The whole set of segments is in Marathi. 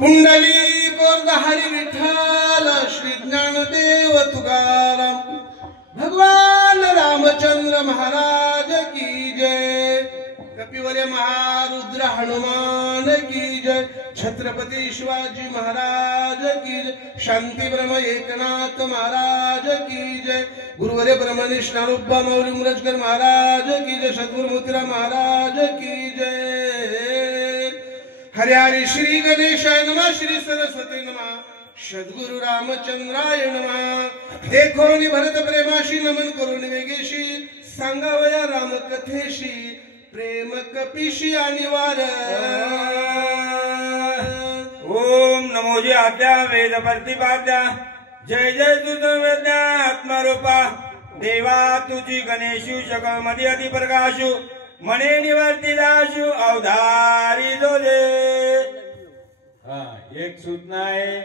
पुंडली हरी विठ्ठल श्री ज्ञानदेव तुकाराम भगवान रामचंद्र महाराज की जय। कपिवरे महारुद्र हनुमान की जय। छत्रपति शिवाजी महाराज की जय। शांति ब्रह्म एकनाथ महाराज की जय। गुरुवरे ब्रह्मनिष्ठ रूपा मौली मुरजकर महाराज की जय। सद्गुरु मोतीराम महाराज की जय। हरि हरि श्री गणेशाय नमः। श्री सरस्वती नमः। सद्गुरु रामचंद्राय नमः। देखो नि भरत प्रेमाशी नमन करून वेगेशी सांगावया राम कथेशी प्रेम कपिशी अनिवार। ओम नमो जय आद्या वेद प्रतिपाद्या जय जय तुझ वेद्या आत्मरूपा देवा तुझी गणेशु शकल मध्ये अति प्रकाशु मने निवर्ती दाशु अवधारी जोले। एक सूचना आहे,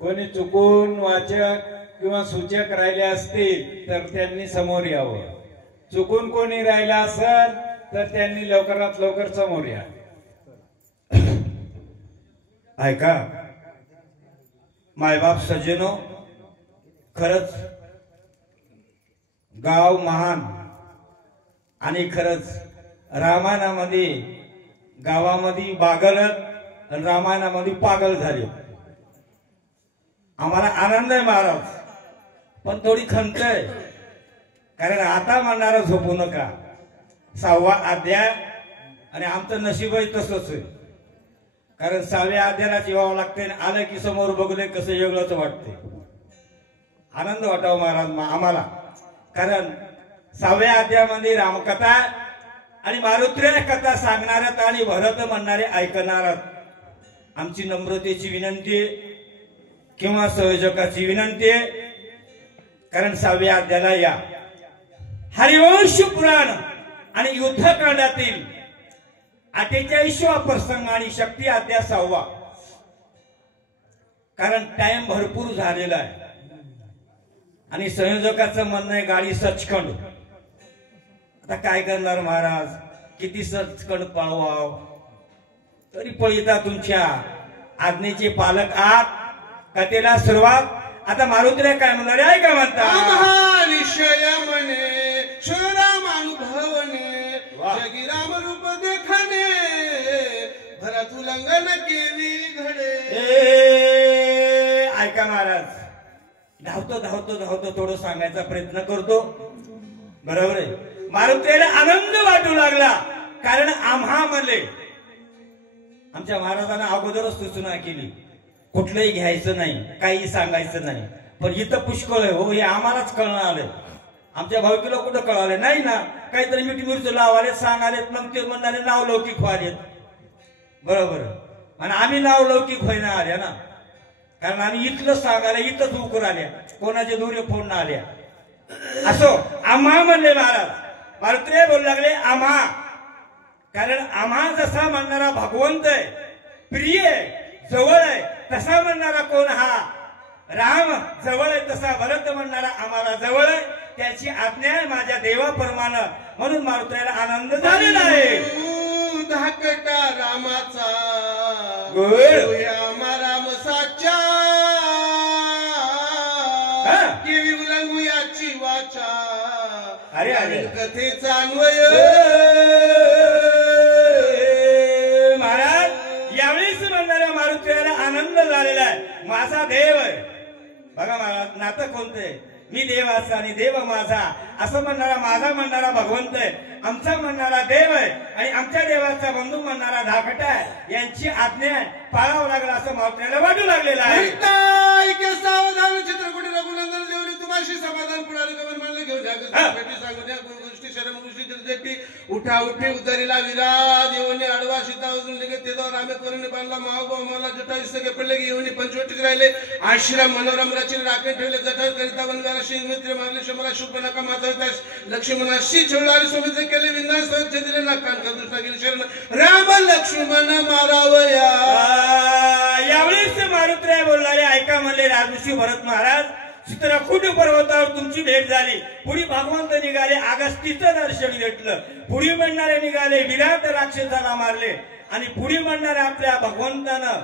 कोणी चुकून वाचक किंवा सूचक राहिले असतील तर त्यांनी समोर यावं. चुकून कोणी राहिला असेल तर त्यांनी लवकरात लवकर समोर या. ऐका मायबाप सज्जनो, खरंच गाव महान आणि खरंच रामायणामध्ये गावामध्ये बागलत आणि रामायणामध्ये पागल झाले. आम्हाला आनंद आहे महाराज, पण थोडी खंत आहे, कारण आता म्हणणारा झोपू नका. 6वा अध्याय आणि आमचं नशीबही तसंच आहे, कारण 6व्या अध्यायाला जेवावं लागते. आलं की समोर बघले कसं वेगळंच वाटते. आनंद वाटावं महाराज आम्हाला, कारण 6व्या अध्यायामध्ये रामकथा आणि मारुत्र्य कथा सांगणाऱ्यात आणि भरत म्हणणारे ऐकणाऱ्यात. आमची नम्रतेची विनंती किंवा संयोजकाची विनंती आहे, कारण 6व्या अध्यायाला या. हरिवंश पुराण आणि युद्धकांडातील 48वा प्रसंग आणि शक्ती अध्याय 6वा, कारण टाइम भरपूर झालेला आहे आणि संयोजकाचं म्हणणं आहे गाडी सचखंड. आता काय करणार महाराज, किती सचखंड पळवाव तरी पळिता. तुमच्या आज्ञेचे पालक आहात. कथेला सुरुवात. आता मारुतीला काय म्हणणार आहे का म्हणता? निश्चय म्हणे श्रीराम अनुभवने जगी राम रूप देखणे भरत उल्लंघन केली घडे. ऐका महाराज, धावतो धावतो धावतो थोडं सांगायचा प्रयत्न करतो. बरोबर आहे. मारुतीला आनंद वाटू लागला, कारण आम्हा म्हणले आमच्या महाराजांना अगोदरच सूचना केली, कुठलंही घ्यायचं नाही, काही सांगायचं नाही. पण इथं पुष्कळ आहे हो, हे आम्हालाच कळणं आलंय. आमच्या भावकीला कुठं कळाले नाही ना. काहीतरी मिठी मिरची लावाले सांगालेत, मग ते म्हणणारे नाव लौकिक व्हालेत. बरोबर. आणि आम्ही नाव लौकिक व्हायला आल्या ना, कारण आम्ही इथलं सांगायला इथंच उकर आल्या, कोणाच्या दोरे फोडणं आल्या. असो आम्हा म्हणले महाराज. मारुत्रे बोलू लागले आम्हा, कारण आम्हा जसा म्हणणारा भगवंत आहे, प्रिय आहे, जवळ आहे, तसा म्हणणारा कोण? हा राम. जवळ आहे तसा भरत म्हणणारा आम्हाला जवळ आहे, त्याची आज्ञा आहे माझ्या देवाप्रमाणे. म्हणून मारुतीला आनंद झालेला आहे. धाकटा रामाचा राम साचा केवी उल्लंघूयाची वाचा. अरे अरे कथेचा अन्वय. महाराज यावेळेस म्हणणाऱ्या मारुतीला आनंद झालेला आहे. माझा देव आहे. बघा महाराज, नातं कोणतं आहे? मी देवाचा आणि देव माझा असं म्हणणारा माझा म्हणणारा भगवंत आहे, आमचा म्हणणारा देव आहे आणि आमच्या देवाचा बंधू म्हणणारा धाकटा आहे. यांची आज्ञा आहे, पाळावं लागला असं मारुतीला वाटू लागलेलं आहे. सावधान चित्रकुटी रघुनंदन देवली तुम्हाशी समाधान पुढारी गमन मानले घेऊन सांगून गोष्टी शरम गोष्टी निर्देटी उठा उठी उतारीला विराज येऊन आडवा सीता अजून लगे ते रामे करून बांधला महाभाव मला जटा सगळे पडले की येऊन पंचवटीत राहिले. आश्रम मनोरम रचने राखून ठेवले. जटा करिता वनगारा सिंह मित्र मारले शंभरा शुभ नका माता लक्ष्मणाशी छळणारी सोबत केले विंदास दिले नाकान कृष्णा गेली शरण राम लक्ष्मण मारावया. यावेळेस मारुतीराय बोलणारे ऐका म्हणले राजऋषी भरत महाराज. चित्रकूट पर्वतावर तुमची भेट झाली. पुढे भगवंत निघाले, अगस्तीचं दर्शन घेतलं. पुढे म्हणणारे निघाले, विराट राक्षसाला मारले. आणि पुढे म्हणणाऱ्या आपल्या भगवंतानं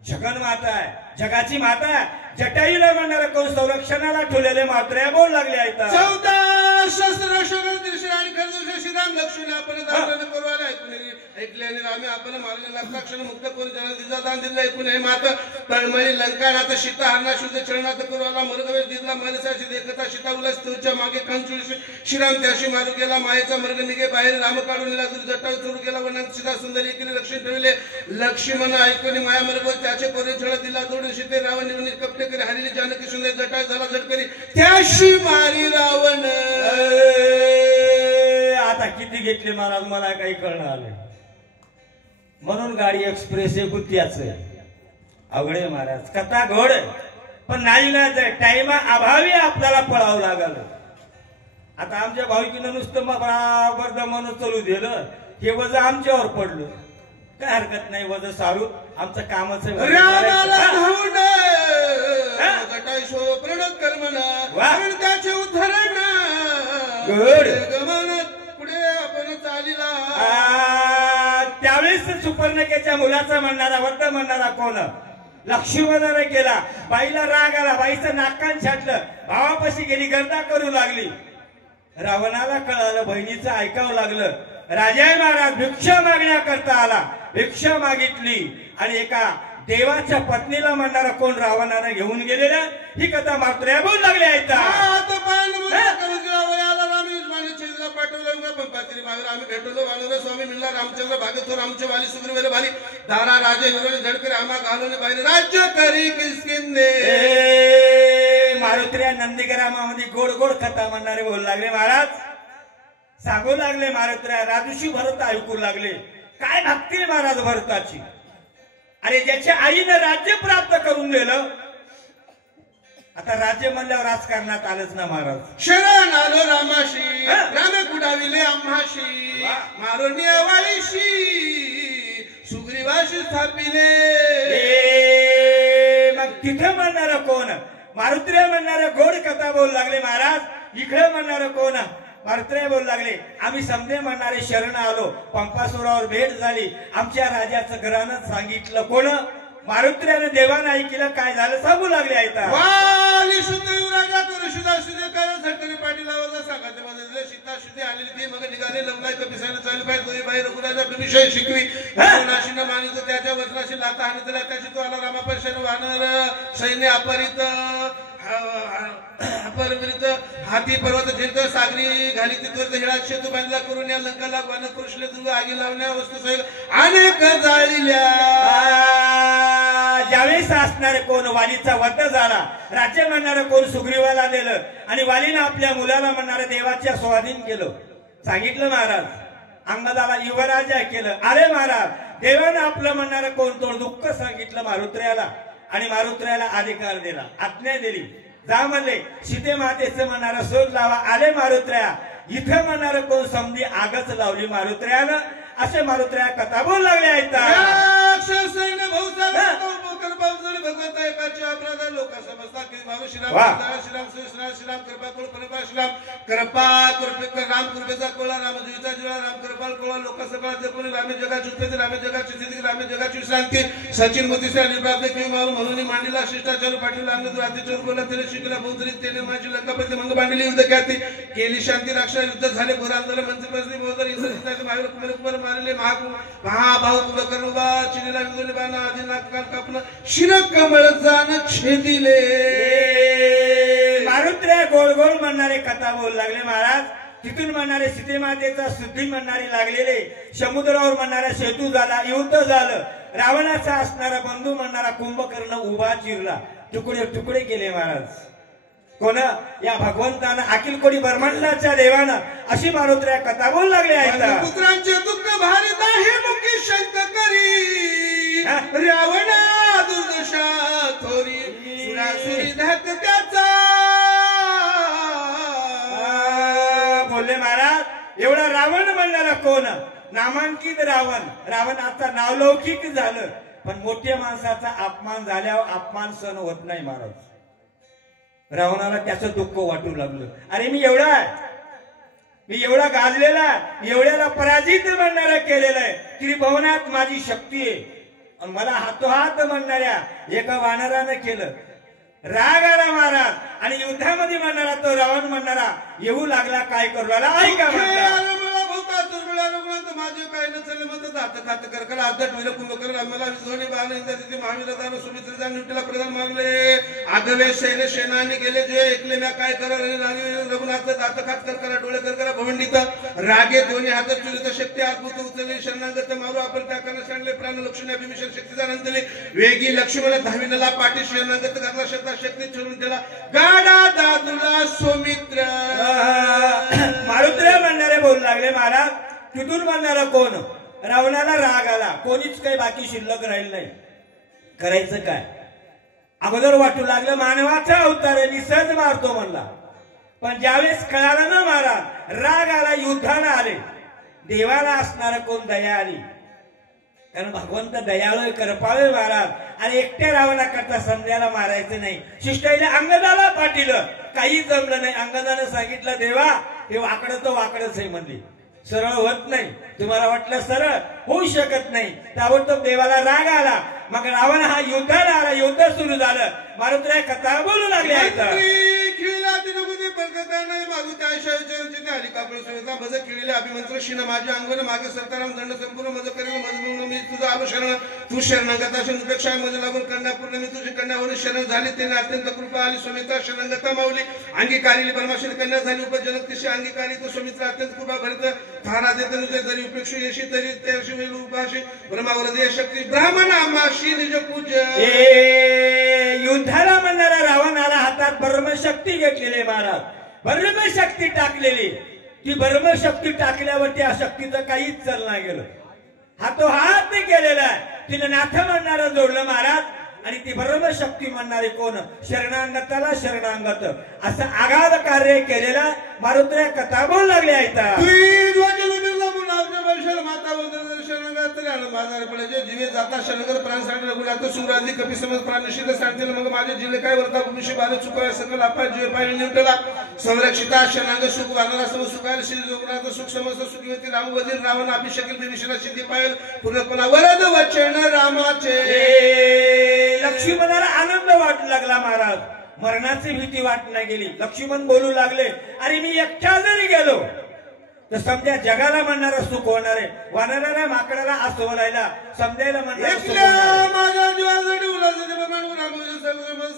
जगन्माता आहे, जगाची माता आहे, जटायूला म्हणणारा कोण संरक्षणाला ठेवलेले मात्र्या बोल लागले आहेत. 14 शस्त्र शगल दृश्य आणि खरदूष श्रीराम लक्ष्मण आपण दान करू आले ऐकून ऐकले आणि रामे आपण मारले लक्षण मुक्त करून जनाला दिजा दान दिलं ऐकून हे मात तळमळी लंकानात सीता हरणा शुद्ध चरणात करू आला मर्गवेश दिला मनसाची देखता सीता उलस तुझ्या मागे कंचुळ श्रीराम त्याशी मारू गेला मायेचा मर्ग निघे बाहेर राम काढून नेला दूर जटाऊ चोरू गेला वनात सीता सुंदर एकीने लक्ष्मण ठेवले लक्ष्मण ऐकून माया मर्ग त्याचे कोरे छळ दिला जोडून सीते रावण निवणी कपटे करी हरिली जानकी सुंदर जटाळ झाला झटकरी त्याशी मारी रावण. आता किती घेतले महाराज मला काही कळणं आलं. म्हणून गाडी एक्सप्रेस हे गुत्याच अवघडे महाराज कथा घोड पण नाही ना टाइमा अभावी आपल्याला पळावं लागल. आता आमच्या भाऊकीनं नुसतं बराबर दमानं चालू दिलं हे वज आमच्यावर पडलं काय हरकत नाही वज सारू आमचं कामच प्रणत कर्मना त्याचे उद्धरण पुढे आपण चालिला. त्यावेळेस सुपर्णकेच्या मुलाचा म्हणणारा वद्द म्हणणारा कोण लक्ष्मणाने केला. बाईला राग आला, बाईचं नाकान छाटलं, भावापाशी गेली गर्दा करू लागली. रावणाला कळालं, बहिणीचं ऐकावं लागलं. राजा महाराज भिक्षा मागण्याकरता आला, भिक्षा मागितली आणि एका देवाच्या पत्नीला म्हणणारा कोण रावणाने घेऊन गेलेला. ही कथा मात्र बोल लागली आहेत. आम्ही भेटलो वानर स्वामी मिळला रामचंद्र भागवत रामचे वाली सुग्रीवेले वाली दारा राजे हिरोने झडकरे आम्हा घालवणे बाहेर राज्य करी किसकिंदे. मारुत्र्या नंदीग्रामामध्ये गोड गोड कथा म्हणणारे बोल लागले महाराज. सांगू लागले मारुत्र्या राजूशी भरत ऐकू लागले. काय भक्ती महाराज भरताची. अरे ज्याच्या आईनं राज्य प्राप्त करून दिलं आता राज्य म्हणल्यावर राजकारणात आलंच ना महाराज. शरण आलो रामाशी रामे कुडाविले आम्हाशी मारून वाळीशी सुग्रीवाशी स्थापिले. मग तिथे म्हणणार कोण मारुत्र्या म्हणणार गोड कथा बोल लागले महाराज. इकडे म्हणणार कोण मारुत्र्या बोल लागले. आम्ही समजे म्हणणारे शरण आलो, पंपासुरावर भेट झाली, आमच्या राजाचं घरानं सांगितलं कोण मारुत्र्याने देवानं ऐकलं काय झालं सांगू लागले आहेत. वाली शुद्ध राजा करू शुद्धा शुद्ध कर सरकारी पाठी लावायचा सांगायचं माझं सीता शुद्धी आलेली ती मग निघाले लवलाय कपिसाने चालू पाहिजे दोन्ही बाहेर रघुराजा विषय शिकवी नाशीनं मानित त्याच्या वचनाशी लाता हानी दिला त्याची तो आला रामापक्षाने वानर सैन्य अपरित अपरित हाती पर्वत झेलत सागरी घाली तिथवर हिळा शेतू बांधला करून या लंकाला वान कृष्ण तुंग आगी लावण्या वस्तू सहित अनेक जाळील्या. ज्यावेळेस असणारे कोण वालीचा वध झाला, राज्य म्हणणारं कोण सुग्रीवाला दिलं आणि वालीनं आपल्या मुलाला म्हणणारं देवाच्या स्वाधीन केलं. सांगितलं महाराज अंगदाला युवराजा केलं. अरे महाराज देवानं आपलं म्हणणारं कोण तोड दुःख सांगितलं मारुत्र्याला आणि मारुत्र्याला अधिकार दिला, आज्ञा दिली. जा म्हणले सीते मातेचं म्हणणारं शोध लावा. आले मारुत्र्या. इथं म्हणणारं कोण समधी आगच लावली मारुत्र्यानं. असे मारुत्र्या कथा बोल लागले आहेत. भगवंत एकाच्या अपराधा लोक समजतात की भाऊ श्रीराम श्रीराम श्रीराम श्रीराम कृपा कुळ परिपा श्रीराम कृपा कृपे राम कृपेचा कोळा राम जुईचा जुळा राम कृपाल कोळा लोक सगळा देखून रामे जगाची उत्पत्ती रामे जगाची स्थिती रामे जगाची विश्रांती सचिन मोतीच्या प्राप्त किंवा मारू म्हणून मांडीला शिष्टाचार पाठीला अंग रात्रीचोर बोला त्याने शिकला बहुतरी त्याने माझी लंकापती मंग बांधली युद्ध ख्याती केली शांती रक्षा युद्ध झाले घोर आंदोलन मंत्री बसली बहुतर इंद्रजिताचे बाहेर कुमार कुमार मारले महाभाऊ कुलकर्णुबा चिनीला विंदोली बाणा आधी नाकाल कापणं शिरक कमळ जाण छेदिले. मारुत्र्या गोड गोड म्हणणारे कथा बोल लागले महाराज. तिथून म्हणणारे सीतेमातेचा शुद्धी म्हणणारे लागलेले, समुद्रावर म्हणणारा सेतू झाला, युद्ध झालं. रावणाचा असणारा बंधू म्हणणारा कुंभकर्ण उभा चिरला, तुकडे तुकडे केले महाराज. कोण या भगवंतानं अखिल कोडी ब्रह्मांडाच्या देवानं अशी मारुत्र्या कथा बोल लागले आहेत. पुत्रांचे दुःख भारित आहे मुखी शंक करी रावणा दुर्दशा थोरी सुरासुरी धाक त्याचा. बोलले महाराज एवढा रावण म्हणणारा कोण नामांकित रावण. रावणाचा नावलौकिक झालं पण मोठ्या माणसाचा अपमान झाल्यावर अपमान सहन होत नाही महाराज. रावणाला त्याचं दुःख वाटू लागलं. अरे मी एवढा मी एवढा गाजलेला, एवढ्याला पराजित म्हणणारा केलेला आहे. त्रिभुवनात माझी शक्ती आहे. आणि मला हातोहात म्हणणाऱ्या एका वानरानं केलं. राग आला महाराज आणि युद्धामध्ये म्हणणारा तो रावण म्हणणारा येऊ लागला, काय करू लागला ऐका म्हणता. माझे काय नचले मग दात खात कर अर्धा ठेवलं कुंभकर्ण आम्हाला विजवणी बाणीचा तिथे महावीरदान सुमित्रेचा निवटीला प्रधान मागले. आगवे शैल सेनानी गेले जे ऐकले म्या काय करा रघुनाथ दात खात कर डोळे कर भवंडीत रागे दोन्ही हात चुलीत शक्ती अद्भुत उचलले शरणागत मारू आपण त्याकडे सांडले प्राण लक्ष्मी अभिमिशन शक्तीचा नंतले वेगी लक्ष्मण धाविनला पाठी शरणागत करला शब्दा शक्ती चढून दिला गाडा दादूला सौमित्र. मारुत्र म्हणणारे बोलू लागले महाराज. तिथून म्हणणारा कोण? रावणाला राग आला. कोणीच काही बाकी शिल्लक राहील नाही. करायचं काय? अगोदर वाटू लागलं मानवाचा अवतार आहे, मी सहज मारतो म्हणला. पण ज्यावेळेस कळाला ना महाराज, राग आला, युद्धाला आले. देवाला असणारा कोण? दया आली. कारण भगवंत दयाळू कृपाळू महाराज. आणि एकट्या रावणा करता समजायला मारायचं नाही. शिष्टाईला अंगदाला पाठीलं, काही जमलं नाही. अंगदानं सांगितलं देवा हे वाकडं तर वाकडच आहे म्हणली, सरळ होत नाही. तुम्हाला वाटलं सरळ होऊ शकत नाही. ताबडतोब देवाला राग आला. मग रावण हा युद्धाला आला. युद्ध सुरू झालं. मारुतीला कथा बोलू लागले. अभिमंत्र शिन माझ्या अंगण मागे सरताराम दंड संपूर्ण मज करेल मजमून मी तुझा आलो शरण. तू शरणागता उपेक्षा मध्ये लागून कन्या पूर्ण मी तुझी कन्या होऊन शरण झाली. त्याने अत्यंत कृपा आली. सुमित्रा शरणागता मावली अंगीकारली. परमाशील कन्या झाली. उपजनक तिशी अंगीकारी. तो सुमित्रा अत्यंत कृपा भरित थारा देते जरी उपेक्षु येशी तरी त्याशी वेळ उपाशी ब्रह्मावर दे शक्ती ब्राह्मण आमाशी निज पूज. युद्धाला म्हणणारा रावण आला. हातात ब्रह्मशक्ती घेतलेली महाराज. ब्रह्मशक्ती टाकलेली. ती ब्रह्मशक्ती टाकल्यावर त्या शक्तीचं काहीच चालणार गेलं. हातोहात केलेला आहे. तिने नाथ म्हणणारा जोडलं महाराज. आणि ती ब्रह्मशक्ती म्हणणारी कोण? शरणांगताला शरणांगत असं आगाध कार्य केलेला मारुत्र्या कथा बोलू लागले आहेत. जीवे जाता शरणगत प्राण सांगते रघुनाथ सुराजी कपी समज प्राण निषेध सांगते. मग माझे जिल्हे काय वर्ता भूमिशी बारे चुकाय सकल आपा जीव पाहिजे निवटला संरक्षिता शरणांग सुख वानरा सम सुखायला श्री रघुनाथ सुख समस्त सुखी होती. राम वजीर रावण अभिषेक विभीषणा सिद्धी पायल पूर्णपणा वरद वचन रामाचे. लक्ष्मणाला आनंद वाटू लागला महाराज. मरणाची भीती वाटण्यात गेली. लक्ष्मण बोलू लागले अरे मी एकटा जरी गेलो तर समजा जगाला म्हणणारा सुख होणार आहे. वानराला माकडाला असं बोलायला समजायला म्हणणार माझ्या जीवासाठी उलासाठी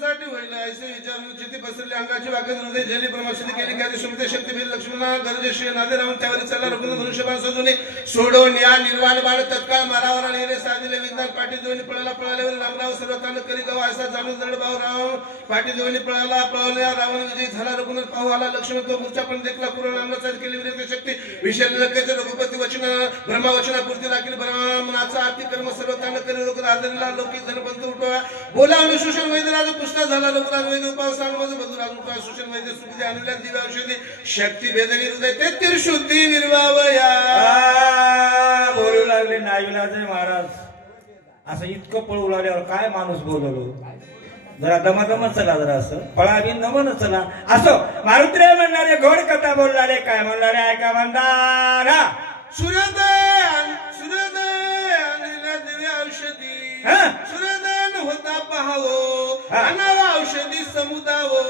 साठी होईल असे विचारून चित्ती पसरली. अंगाची वाकत हृदय झेली ब्रह्मशक्ती केली. काही सुमित्रा शक्ती भेद लक्ष्मणा गरजेशी नादे राहून त्यावर चालला. रघुन धनुष्यबाण सजून सोडून या निर्वाण बाळ तत्काळ मारावर आले. साधीले विज्ञान पाठी दोन्ही पळाला. पळाल्यावर रामराव सर्वतान करी गाव असा जाणून जड भाऊ राव पाठी दोन्ही पळाला. पळवल्या रावण विजयी झाला. रघुन पाहू आला. लक्ष्मण तो मूर्छा पण देखला. पूर्ण नामनाचा केली विरत शक्ती विशेष लक्ष्याचे रघुपती वचन ब्रह्मवचना पूर्ती राखील. ब्राह्मणाचा अतिकर्म सर्वतान करी लोक आदरला लौकिक धनपंत उठवा बोलावले. सुशन वैद्यराज पुष्टा झाला. रघुराज वैद्य उपास माझं बंधुराज उठवा. सुशन वैद्य सुखी आणल्या दिव्य औषधी शक्ती भेदली हृदय ते शुद्धी निर्वावया. बोलू लागले नाईलाज महाराज. असं इतकं पळू लागल्यावर काय माणूस बोललो. जरा दमादम चला. जरा असं पळा बी नमन चला. असं मारुत्र्य म्हणणारे गोड कथा बोलणारे काय म्हणणारे ऐका म्हणणारा. सूर्योदय दिव्य औषधी सूर्योदय होता पहावो अनावा औषधी समुदावो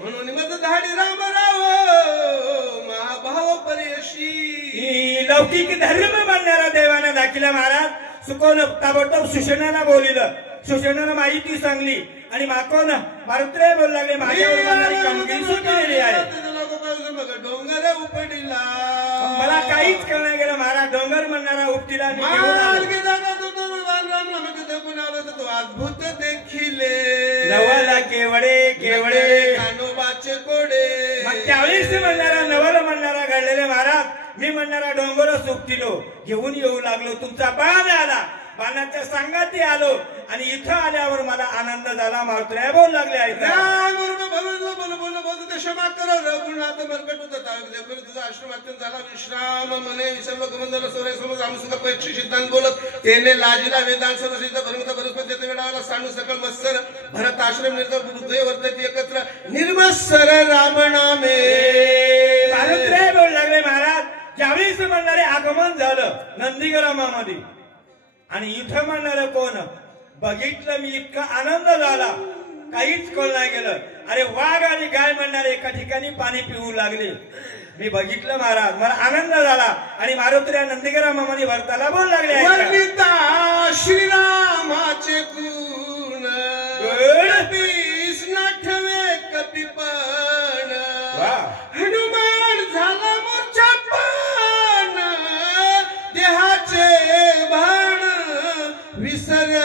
म्हणून मत धाडी रामराव महाभाव परेशी. लौकिक धर्म म्हणणारा देवाने दाखिला महाराज. सुकोन ताबडतोब सुषेणाला बोलिलं. सुषेणानं माहिती सांगली आणि माकोन मारुत्र्य बोलू लागले माझ्यावर म्हणणारी कामगिरी सुटलेली आहे. डोंगर उपडीला मला काहीच कळणार गेलं महाराज. डोंगर म्हणणारा उपटीला तो अद्भुत देखिले नवला केवळे केवळे कानोबाचे कोडे. मग त्यावेळेस म्हणणारा नवल म्हणणारा घडलेले महाराज. मी म्हणणारा डोंगर सुपटिलो घेऊन येऊ लागलो. तुमचा बाण आला. बाणाच्या सांगाती आलो आणि इथं आल्यावर मला आनंद झाला. मारुत्र्या बोलू लागले आहेत. क्षमा करा रघुनाथ मरकट होता तुझा आश्रम अत्यंत झाला. विश्राम मने विसर्व गमंदल सोरे समज आम्ही सुद्धा परीक्षी सिद्धांत बोलत त्याने लाजीला वेदांत सर्वसिद्ध भरमता बृहस्पती वेळाला सांडू सकल मत्सर भरत आश्रम निर्धार बुद्धे वर्तती एकत्र निर्मत्सर राम नामे. मारुत्र्या बोलू लागले महाराज. ज्यावेळेस म्हणणारे आगमन झालं नंदीग्रामामध्ये आणि इथं म्हणणारं कोण बघितलं मी इतका आनंद झाला काहीच कळ नाही गेलं. अरे वाघ आणि गाय म्हणणारे एका ठिकाणी पाणी पिऊ लागले. मी बघितलं महाराज मला आनंद झाला आणि मारुतीला नंदीग्रामामध्ये भरताला बोल लागले वर्णिता श्रीरामाचे गुण कपीस नठवे कपिपण हनुमान झाला मूर्छापण देहाचे भान विसरला.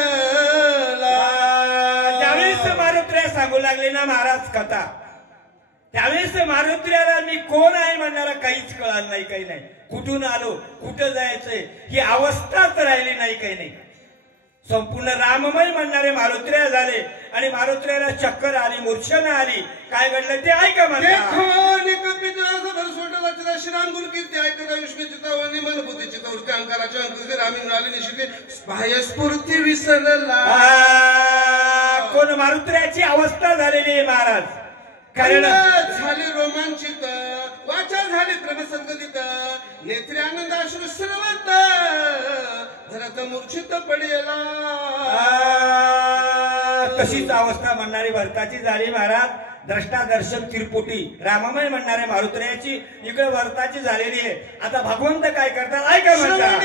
ज्यावेळेस मारुतीला सांगू लागले ना महाराज कथा त्यावेळेस मारुतीला मी कोण आहे म्हणणारा काहीच कळालं नाही काही नाही. कुठून आलो कुठं जायचंय ही अवस्थाच राहिली नाही काही नाही. संपूर्ण राममय म्हणणारे मारुतीला झाले आणि मारुतीला चक्कर आली मूर्छना आली. काय घडलं ते ऐका श्रीराम कीर्ती ऐकता विष्णू चित्रावणी मनभूती चित्रवृत्ती अंकाराच्या अंकुश रामी मिळाली निश्चिती बाह्य स्फूर्ती विसरला. कोण मारुतीची अवस्था झालेली आहे महाराज. कारण झाली रोमांचित वाचा झाली प्रेमसंगतीत नेत्री आनंदाश्रू सर्वत भरत मूर्छित पडेला. तशीच अवस्था म्हणणारी भरताची झाली महाराज. द्रष्टा दर्शन तिरपुटी राममय म्हणणारे मारुतीची इकडे भरताची झालेली आहे. आता भगवंत काय करतात ऐका म्हणतात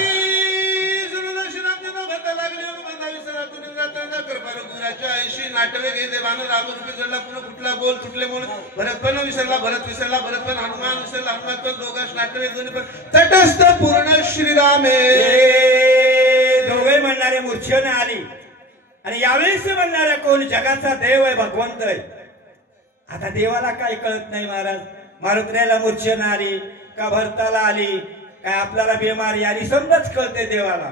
नाटवे घेते बाण राम विसरला पुन्हा कुठला बोल तुटले म्हणून भरत पण विसरला भरत विसरला भरत पण हनुमान विसरला हनुमान पण दोघांश नाटवे दोन्ही पण तटस्थ पूर्ण श्रीरामे. दोघे म्हणणारे मूर्छेने आली आणि यावेळेस म्हणणारा कोण जगाचा देव आहे भगवंत आहे. आता देवाला काय कळत नाही महाराज. मारुतीला मूर्छेने आली का भरताला आली काय आपल्याला बिमारी आली समजच कळते देवाला.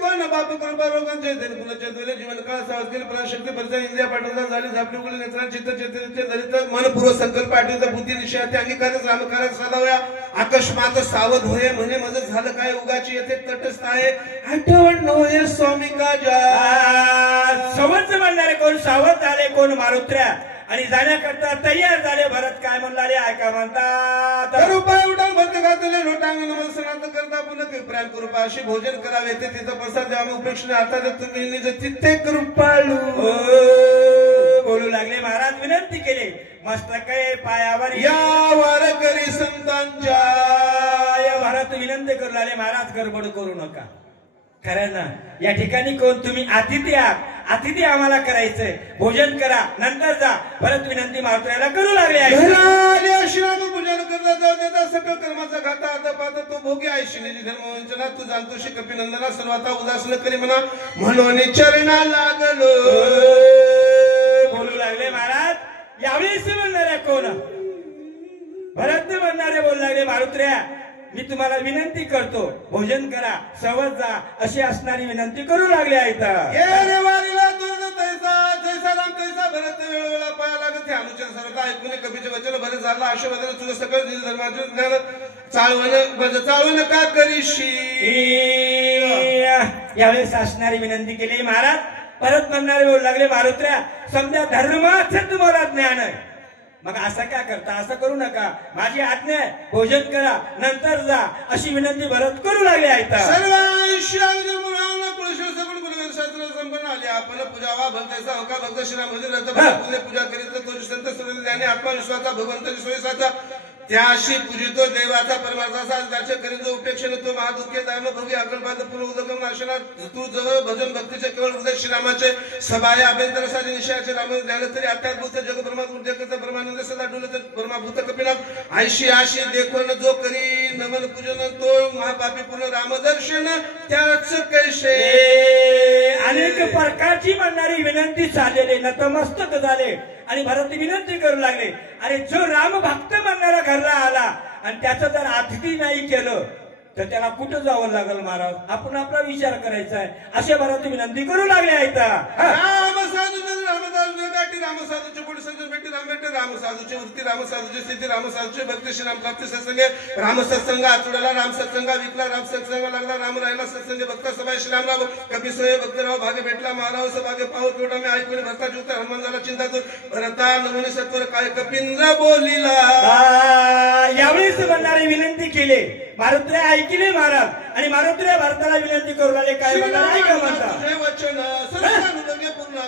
कोण बाप कृपा रोगांचे जीवन काळ सावध केले प्राशक्ती परिचय इंद्रिया पाठवता झाली झापली उघडली नेत्रा चित्त चेतनेचे दलित मनपूर्व संकल्प आठवता बुद्धी निश्चयात अंगीकारच रामकारच साधाव्या अकस्मात सावध होय म्हणे मदत झालं काय उगाची येथे तटस्थ आहे आठवण नव्हे स्वामी काजा. समज म्हणणारे कोण सावध झाले कोण मारुत्र्या आणि जाण्याकरता तयार झाले. भरत काय म्हणणारे ऐका म्हणतात रुपये उठाव भरत घातले लोटांग नमस्कार करता पुन्हा कृपा कृपा अशी भोजन करावे ते तिथं प्रसाद द्यावे उपेक्षणे अर्थात तुम्ही तिथे कृपाळू बोलू लागले महाराज. विनंती केली मस्तक पायावर यावर करी संतांच्या भरत विनंती करू लागले महाराज गडबड करू नका. खरं ना या ठिकाणी कोण तुम्ही अतिथी आहात. अतिथी आम्हाला करायचंय भोजन करा नंतर जा. भरत विनंती मारुतीला करू लागले. पूजन करता जाऊ देता सकल कर्माचा घाता आता पाहता तो भोगी आहे शिनेची धर्मवंचना तू जाणतो शे कपिनंदना सर्व आता उदासन करी म्हणा म्हणून चरणा लागलो बोलू लागले महाराज. यावेळेस म्हणणारे कोण भरत म्हणणारे बोलू लागले मारुत्र्या मी तुम्हाला विनंती करतो भोजन करा सवत जा अशी असणारी विनंती करू लागले आहेत. जैसा राम तैसा भरत वेळोवेळा पाया लागत हे अनुचर सर्वता ऐकून कवीचे वचन भरत झाला आशीर्वादाने तुझं सकळ धर्माचे ज्ञान चालवण का करीशी. यावेळेस असणारी विनंती केली महाराज. परत म्हणणारे बोलू लागले मारुत्र्या समजा धर्माचं तुम्हाला ज्ञान आहे मग असं काय करता असं करू नका माझी आज्ञा आहे भोजन करा नंतर जा अशी विनंती भरत करू लागले आहेत. संपन्न आली आपण पूजावा भक्ताचा होका भक्त श्रीराम पूजा करीत तो संत त्याने आत्मविश्वासा भगवंत विश्वासाचा त्याशी पूजितो देवाचा परमार्थाचा त्याचे करीत जो उपेक्षण तो महादुःखे दान भोगी अकल्पात पूर्व उदगम नाशना तू जवळ भजन भक्तीचे केवळ हृदय श्रीरामाचे सभाया अभ्यंतरसाचे निश्चयाचे राम ध्यान तरी अत्याभूत जग ब्रह्मात ब्रह्मानंद सदा डुलत ब्रह्माभूत कपिनाथ आयशी आशी देखोन जो करी नमन पूजन तो महापापी पूर्ण रामदर्शन त्याच कैसे. अनेक प्रकारची म्हणणारी विनंती चाललेली नतमस्तक झाले आणि भरत विनंती करू लागले अरे जो राम भक्त म्हणणारा घरला आला आणि त्याचं जर अतिथी नाही केलं तर त्याला कुठं जावं लागल महाराज आपण आपला विचार करायचा आहे असे भरत विनंती करू लागले आहेत. रामसाधूच्या पुढे सज्जन भेटी राम भेटे राम साधूचे वृत्ती राम साधूचे स्थिती राम साधूचे भक्ती श्री राम प्राप्ती सत्संगे राम सत्संग आचुडाला राम सत्संगा विकला राम सत्संग लागला राम राहिला सत्संगे भक्ता सभा श्रीराम राम कपी सोय भक्तराव भागे भेटला महाराव सभागे पाव केवढा मी ऐकून भरता जुता हनुमान झाला चिंता भरता नमुनी सत्वर काय कपिंद्र बोलिला यावेळेस म्हणणारे विनंती केले मारुत्रे ऐकले महाराज आणि मारुत्रे भारताला विनंती करू लागले काय म्हणतात वचन पूर्ण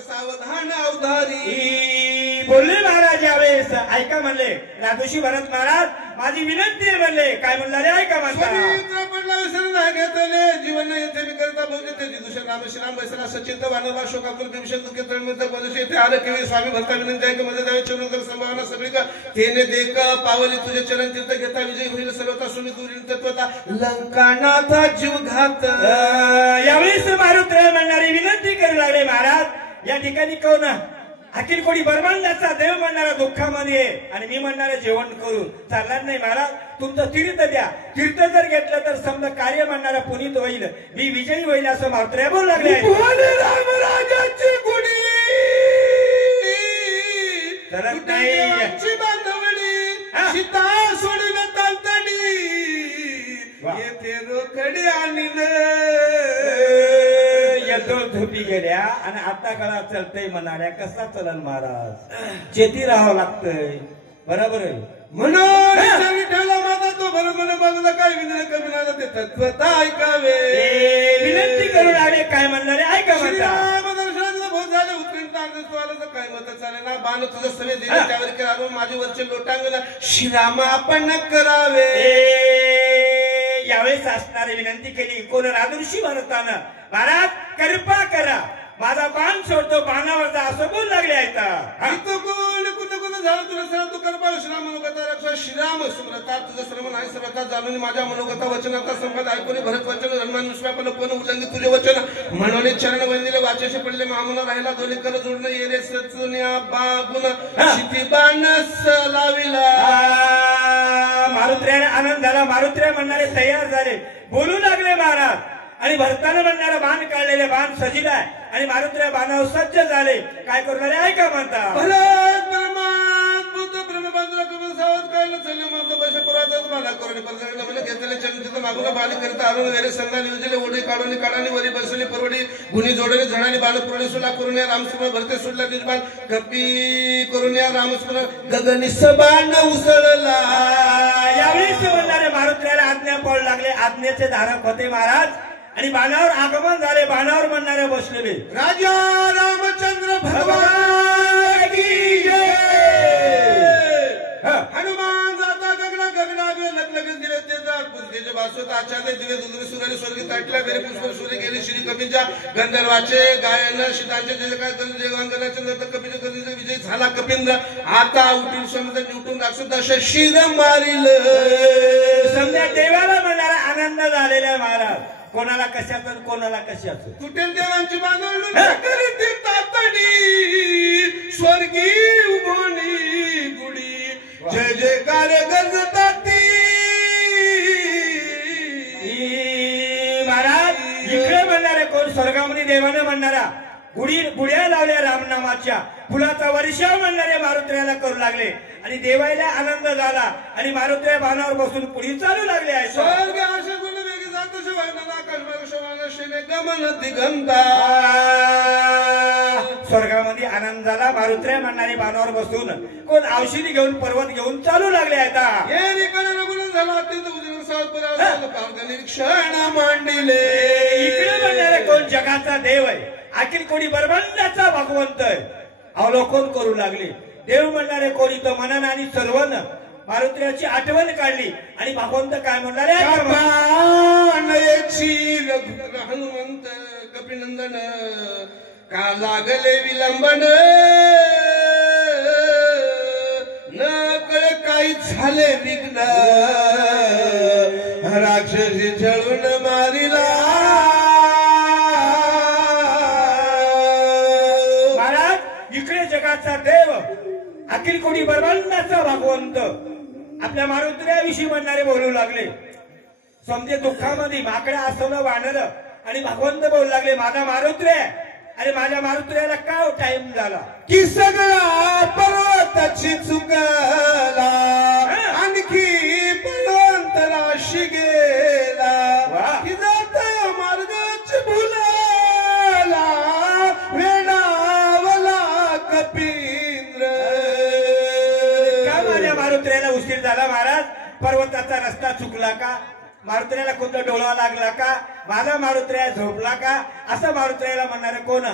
सावधान अवधारी बोलले महाराज यावेळेस ऐका म्हणले राजोशी भरत महाराज माझी विनंती आहे म्हणले काय म्हणले ऐका म्हणतात पडला विसरून नाही घेतले जीवन येथे मी करता बोलते ते दुसरे राम श्रीराम बैसला सचिंत वानरवा शोकाकुल भीमशन दुखे तळमित पदश येथे आले केवी स्वामी भरता विनंती आहे की माझे देव चरण संभावना सगळी का तेने देख पावली तुझे चरण तीर्थ घेता विजय होईल सर्वता सुमित उरील तत्वता लंकानाथा जीव घात यावेळेस मारुत्रे म्हणणारी विनंती करू लागले महाराज या ठिकाणी कोण अखिल कोणी ब्रह्मांडाचा देव म्हणणारा दुःखामध्ये आणि मी म्हणणारे जेवण करून चालणार नाही महाराज तुमचं तीर्थ द्या तीर्थ जर घेतलं तर समजा कार्य म्हणणारा पुनीत होईल मी विजयी होईल असं मारुत्रे बोलू लागले रामराजाची गुढी चलत नाही बांधवडी सीता सोडून तालतडी येथे रोकडी आणीन येतो झोपी गेल्या आणि आता काळात चलतय म्हणाल्या कसा चलन महाराज चेती राहावं लागतंय बरोबर आहे म्हणून ठेवला माझा तो बरोबर बाजूला काय विनंती कमी नाही ते तत्वता ऐकावे विनंती करू लागले काय म्हणणारे ऐका बहुत झाले उत्तीर्ण काय मत चालेल ना बाण तुझं सवय दिले त्यावर करावं माझे वरचे लोटांगण श्रीराम आपण करावे यावेळेस असणारी विनंती केली कोण राजऋषी भरताना महाराज कृपा करा माझा बाण सोडतो बाणावरचा असं बोल लागले आहेत झालं तुला सर तू कृपा श्रीराम मनोगता रक्षा श्रीराम सुमरता तुझं श्रम नाही सर्वता जाणून माझ्या मनोगता वचनाचा संवाद ऐकून भरत वचन हनुमान निष्पापन कोण उल्लंघित तुझे वचन म्हणून चरण वंदिले वाचेशी पडले मामुना राहिला दोन्ही कर जोडणं येरे सचुन्या बागुन शिती बाणस लाविला मारुत्र्याने आनंद झाला मारुत्र्या म्हणणारे तयार झाले बोलू लागले महाराज आणि भरताना म्हणणारा बाण काढलेले बाण सजिलाय आणि मारुत्र्या बाणावर सज्ज झाले काय करू लागले ऐका म्हणता बुद्ध ब्रह्मबाजूला करून सावध कायला चलले माझं पैसे पुरातच मला करून परसाकडे म्हणजे घेतलेले चरण तिथं मागून बाली करता अरुण वेरे संघाने युजले ओढी काढून काढाने वरी बसवली परवडी गुन्ही जोडणे झणाने बाण पुरणे सुला करून या रामस्मरण भरते सुडला निर्माण कपी करून या रामस्मरण गगनी सबाण उसळला यावेळी म्हणणारे मारुत्र्याला आज्ञा पडू लागले आज्ञेचे धारक होते महाराज आणि बाणावर आगमन झाले बाणावर म्हणणारे बसलेले राजा रामचंद्र भगवान की जय हनुमान जाता गगना गगनावे लगलग दिवे तेजात पुरतेचे बासोत आचार्य दिवे दुर्गे सुराने स्वर्गी ताटल्या बेरे पुष्प सूर्य गेली श्री कपीच्या गंधर्वाचे गायन शितांचे जे काय देवांगनाचे नर्तक कपीचे कधीचे विजय झाला कपिंद्र आता उठील समजा निवटून राक्षस शिर मारिल समजा देवाला म्हणणारा आनंद झालेला महाराज कोणाला कशाचं कोणाला कशाचं तुटेल देवांची बांधवली तातडी स्वर्गी उभोनी गुडी जय जयकार गजताती महाराज इकडे म्हणणारे कोण स्वर्गामध्ये देवाने म्हणणारा गुढ्या लावल्या रामनामाच्या फुलाचा वर्षाव म्हणणारे मारुत्र्याला करू लागले आणि देवायला आनंद झाला आणि मारुत्र्या बाणावर बसून पुढे चालू लागले आहे स्वर्गामध्ये आनंद झाला मारुत्र्या म्हणणारे बाणावर बसून कोण औषधी घेऊन पर्वत घेऊन चालू लागले आता क्षण मांडले इकडे म्हणणारे कोण जगाचा देव आहे अखिल कोणी ब्रह्मांडाचा भगवंत आहे अवलोकन करू लागले देव म्हणणारे कोणी तर मनन आणि सर्वन मारुत्र्याची आठवण काढली आणि भगवंत काय म्हणणारे हनुमंत कपिनंदन का लागले विलंबन न कळे काही झाले विघ्न राक्षसी छळून मारिला महाराज इकडे जगाचा देव अखिल कोणी ब्रह्मांडाचा भगवंत आपल्या मारुत्र्याविषयी म्हणणारे बोलू लागले समजे दुःखामध्ये माकडा असवलं वानर आणि भगवंत बोलू लागले माझा मारुत्र्य अरे माझ्या मारुतीला का टाइम झाला की सगळा पर्वताची चुकला आणखी पर्वतराशी गेला की जात मार्गाची भुलाला वेणावला कपींद्र का माझ्या मारुतीला उशीर झाला महाराज पर्वताचा रस्ता चुकला का मारुतीला कोणता डोळा लागला का माझा मारुतीला झोपला का असं मारुतीला म्हणणारे कोण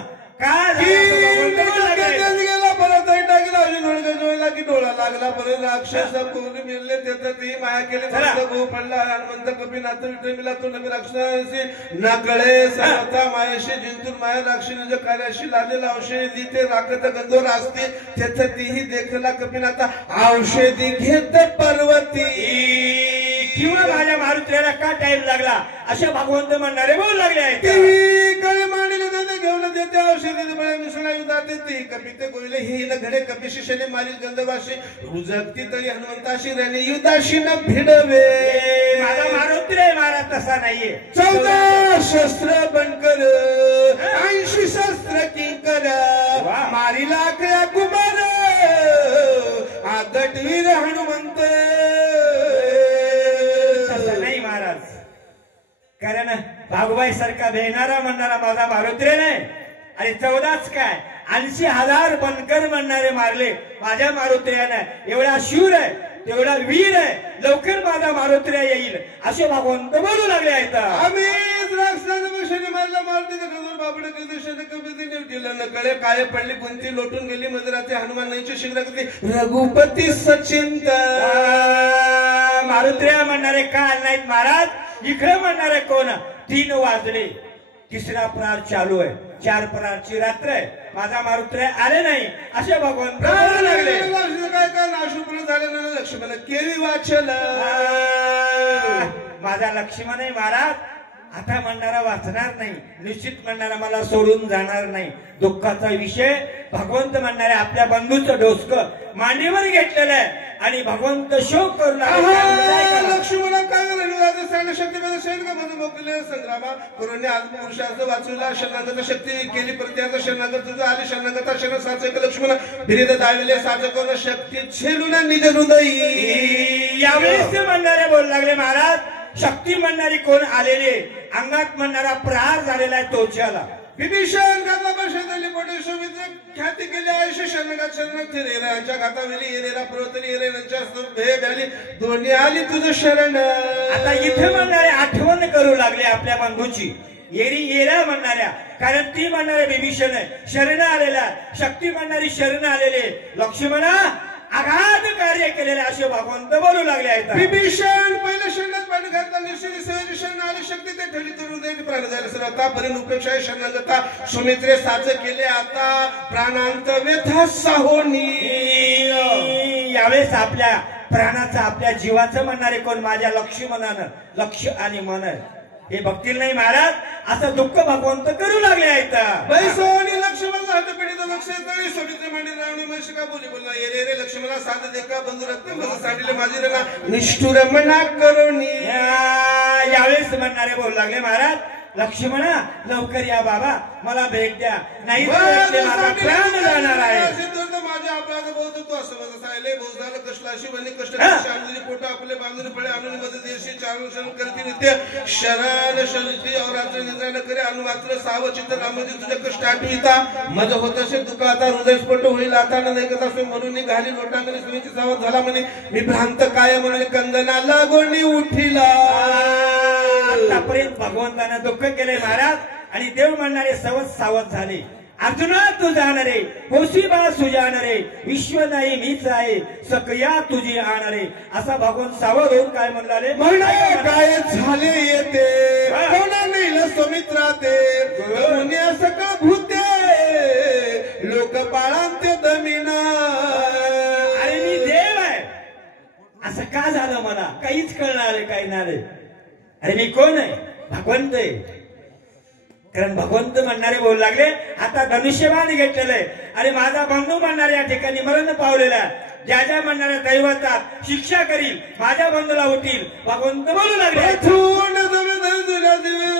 का गेला परत टाकला की डोळा लागला परत राक्षस कोणी मिळले त्याचं ती माया केली गो पडला हनुमंत कपीनाथ विठ्ठला तो नवी राक्षसाशी नकळे सर्वथा मायाशी जिंतून माया राक्षसाच्या कार्याशी लागलेला औषधी ते राखत गंधोर असते त्याचं तीही देखला कपीनाथा औषधी घेत पर्वती किंवा माझ्या मारुतीला का टाइम लागला अशा भगवंत म्हणणारे बोल लागले आहेत कडे मांडले जाते घेऊन देते औषधी मिसळा युद्धात देते कपिते गोविले ही न घडे कपी शिष्याने मारील गंधवाशी रुजकती तरी हनुमंताशी राणी युद्धाशी न भिडवे माझा मारुतीला महाराज तसा नाहीये 14 शस्त्र बनकर 80 शस्त्र किंकर मारी लाकड्या कुमार आदटवीर हनुमंत नाही महाराज कारण भागवाई सारखा भेटणारा म्हणणारा माझा मारुतीरे नाही आणि 14च काय 80,000 बनकर म्हणणारे मारले माझ्या मारुतीऱ्यानं एवढा शूर आहे तेवढा वीर आहे लवकर माझा मारुतीऱ्या येईल असे भगवंत बोलू लागले आहेत आम्ही राक्षसाने मारला मारुती बाबडे कळे काळे पडली गुंती लोटून गेली मधुराचे हनुमान नाहीचे शीघ्र रघुपती सचिंत मारुतीऱ्या म्हणणारे का आले नाहीत महाराज इकडे म्हणणारे कोण 3 वाजले तिसरा प्रहार चालू आहे 4 प्रहारची रात्र आहे माझा मारुतीऱ्या आले नाही असे भगवान लागले काय काय नाशुप्र झाले लक्ष्मण केवी वाचल माझा लक्ष्मण आहे महाराज आता म्हणणारा वाचणार नाही निश्चित म्हणणारा मला सोडून जाणार नाही दुःखाचा विषय भगवंत म्हणणारे आपल्या बंधूचं डोसकं मांडीवर घेतलेलं आहे आणि भगवंत शोक करू लागले लक्ष्मण काय शक्ती संग्रामा करुणे आत्मपुरुषाचं वाचूला शरणागत शक्ती केली प्रत्याचा शरणागत तुझा आली शरणागता शरण साचक लक्ष्मण बिरिद दाविले साचक शक्ती छेलून निज हृदयी यावेळेस म्हणणारे बोलू लागले महाराज शक्ती म्हणणारी कोण आलेले अंगात म्हणणारा प्रहार झालेला आहे तोच्याला विभीषण घातला परिषदेली मोठे शोभित ख्याती केली आयुष्य शरणगात शरण यांच्या घातावेली येरेरा पर्वतली येरेरांच्या भे भ्याली दोन्ही आली तुझं शरण आता इथे म्हणणारे आठवण करू लागले आपल्या बंधूची येरी येरा म्हणणाऱ्या कारण ती म्हणणारे विभीषण आहे शरण आलेला शक्ती म्हणणारी शरण आलेले लक्ष्मणा आघात कार्य केलेले असे भगवंत बोलू लागले आहेत विभीषण पहिल्या शरणात पाणी घातला निश्चित सहज शरण आली शक्ती ते ठेवली तर हृदयाची प्राण झाले सर आतापर्यंत उपेक्षा शरणागता सुमित्रे साच केले आता प्राणांत व्यथा साहोनी यावेळेस आपल्या प्राणाचं आपल्या जीवाचं म्हणणारे कोण माझ्या लक्ष्मणानं लक्ष आणि मन हे बघतील नाही महाराज असं दुःख भगवंत करू लागले आहेत बैसोनी लक्ष्मणाचा हात पिढीत लक्ष तळी सवित्र मांडी रावणी महिषिका बोली बोलला ये रे लक्ष्मणा साध देखा बंधू रत्न बंधू सांडले माझी रणा निष्ठुर मना करुणी यावेळेस म्हणणारे बोलू लागले महाराज लक्ष्मणा लवकर या बाबा मला भेट द्या नाही माझा प्राण जाणार आहे माझ्या अपराध बहुत तो असं सायले बहुत झालं कष्टाशी बनी कष्ट शांती पोट आपले बांधून फळे आणून मध्ये देशी चारण शरण करते नित्य शरण शरीर अवरात्र निद्रा न करे अनुमात्र साव चित्त रामजी तुझे कष्ट आठविता मज होत असे दुःख आता हृदयस्फोट होईल आता नाही कथा म्हणून घाली लोटांगणी सुनीची सावध झाला म्हणे मी भ्रांत काय म्हणून कंगना लागोनी उठिला आतापर्यंत भगवंतानं दुःख केले महाराज आणि देव म्हणणारे सावध झाले अर्जुना तू जाणारे होशीबा सुजाणारे विश्व नाही मीच आहे सकया तुझी आणरे असा भगवंत सावध होऊन काय म्हणलाले काय झाले येते कोणा नेल सुमित्रा ते पुण्य सकळ भूते लोकपाळांत्य दमिना अरे मी देव आहे असं का झालं मला काहीच कळणार काही नाही अरे मी कोण आहे भगवंत आहे कारण भगवंत म्हणणारे बोलू लागले आता धनुष्यबाण घेतलेलं आहे आणि माझा बंधू म्हणणारे या ठिकाणी मरण पावलेला ज्या ज्या म्हणणाऱ्या दैवतात शिक्षा करील माझ्या बंधूला होतील भगवंत बोलू लागले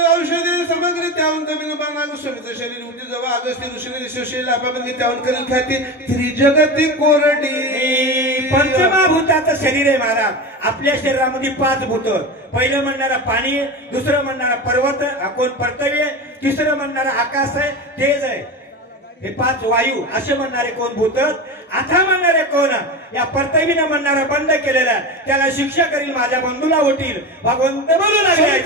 औषधी सामग्री त्या जाऊन जमीन बांधा स्वामीचं शरीर उठी जवळ अगस्त्य ऋषीने विश्वशैली आपापली त्यावर करेल ख्याती त्रिजगती कोरडी पंचमहाभूताचं शरीर आहे महाराज. आपल्या शरीरामध्ये 5 भूत. पहिलं म्हणणारा पाणी आहे, दुसरं म्हणणारा पर्वत कोण पृथ्वी आहे, तिसरं म्हणणारा आकाश आहे, तेज आहे. हे 5 वायू असे म्हणणारे कोण भूत. आता म्हणणारे कोण या पृथ्वीनं म्हणणारा बंद केलेला त्याला शिक्षा करील माझ्या बंधूला उठील भगवंत बोलू लागले.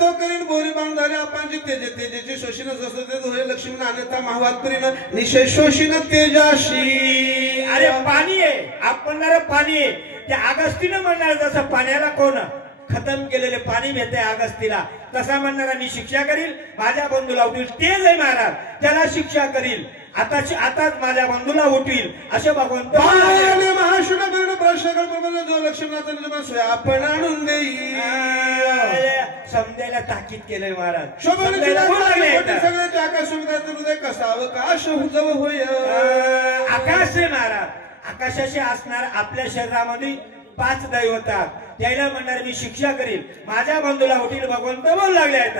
तो करीन बोरी बांधारे आपांची तेजेचे शोषण जसं ते धोरे लक्ष्मी अन्यथा महावातपरीनं निशय शोषण तेजाशी. अरे पाणी आहे आप म्हणणार पाणी आहे. त्या अगस्तीनं म्हणणार जसं पाण्याला कोण खतम केलेले पाणी मिळते अगस्तीला तसा म्हणणारा मी शिक्षा करील माझ्या बंधूला उठील. तेज आहे महाराज त्याला शिक्षा करील आताच माझ्या बंधूला उठील असे भगवंत लक्ष्मणाचा आपण आणून देईल. समजायला ताकीद केलंय महाराज. सगळ्याच्या आकाश हृदय कसा अवकाश उजव होय. आकाश आहे महाराज. आकाशाशी असणार आपल्या शरीरामध्ये 5 दैवतात त्याला म्हणणार मी शिक्षा करील माझ्या बंधूला उठील भगवंत बोलू लागले आहेत.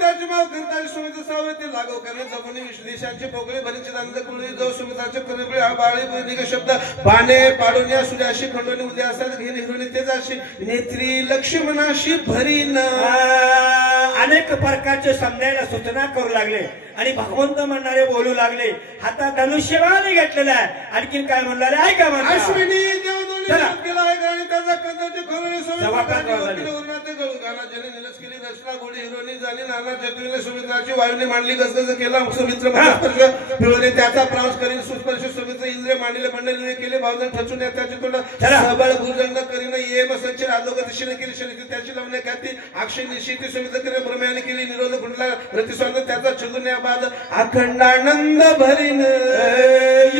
त्याची माव करता सुमित्र सावते लागू करणे जमुनी विश्लेषांचे पोगळे भरीचे दांड कुळी जो सुमित्राचे करबळे बाळे निग शब्द बाणे पाडून या सूर्याशी खंडोनी उद्या असतात घेऊन हिरोनी तेजाशी नेत्री लक्ष्मणाशी भरीन. अनेक प्रकारचे समजायला सूचना करू लागले आणि भगवंत म्हणणारे बोलू लागले. हातात धनुष्यबाण घेतलेला आहे. आणखीन काय म्हणणारे ऐका म्हणा अश्विनी केला आहे आणि त्याचा कदाचित खरोनी केली दर्शना गोडी हिरोनी झाली नाना चतुर्ने सुमित्राची वायूने मांडली गजगज केला सुमित्र फिरवले त्याचा प्रवास करीन सुस्पर्श सुमित्र इंद्रिय मांडले मंडळीने केले भावजन ठचून त्याचे तोंड सबळ भूजंग करीन ये मसंचे राजोग दिशेने केली शनी त्याची लवणे ख्याती अक्षय निश्चिती सुमित्र केले ब्रह्म्याने केली निरोध कुंडला प्रतिस्वाद त्याचा छंदून या बाद अखंडानंद भरीन.